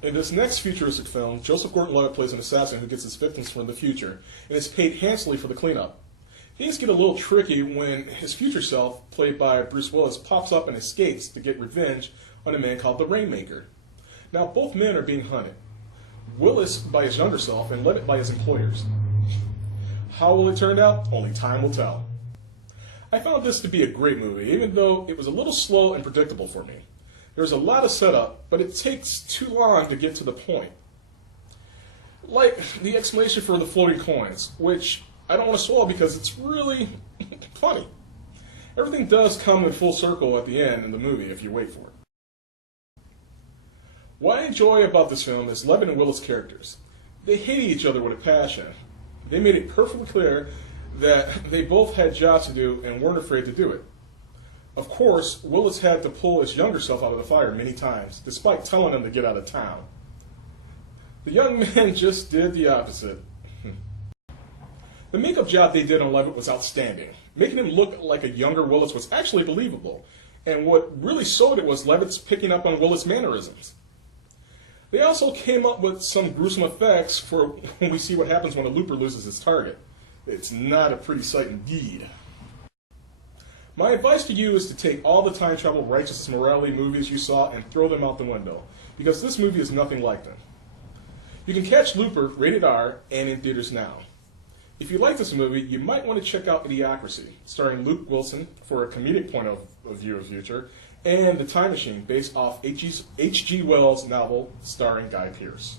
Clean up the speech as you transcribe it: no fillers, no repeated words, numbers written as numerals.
In this next futuristic film, Joseph Gordon-Levitt plays an assassin who gets his victims from the future and is paid handsomely for the cleanup. Things get a little tricky when his future self, played by Bruce Willis, pops up and escapes to get revenge on a man called the Rainmaker. Now, both men are being hunted. Willis by his younger self and Levitt by his employers. How will it turn out? Only time will tell. I found this to be a great movie, even though it was a little slow and predictable for me. There's a lot of setup, but it takes too long to get to the point. Like the explanation for the floating coins, which I don't want to spoil because it's really funny. Everything does come in full circle at the end in the movie if you wait for it. What I enjoy about this film is Levitt and Willis' characters. They hated each other with a passion. They made it perfectly clear that they both had jobs to do and weren't afraid to do it. Of course, Willis had to pull his younger self out of the fire many times, despite telling him to get out of town. The young man just did the opposite. The makeup job they did on Levitt was outstanding. Making him look like a younger Willis was actually believable, and what really sold it was Levitt's picking up on Willis' mannerisms. They also came up with some gruesome effects for when we see what happens when a looper loses his target. It's not a pretty sight indeed. My advice to you is to take all the time travel, righteousness, morality movies you saw and throw them out the window, because this movie is nothing like them. You can catch Looper, rated R, and in theaters now. If you like this movie, you might want to check out Idiocracy, starring Luke Wilson for a comedic point of view of the future, and The Time Machine, based off H.G. Wells' novel starring Guy Pearce.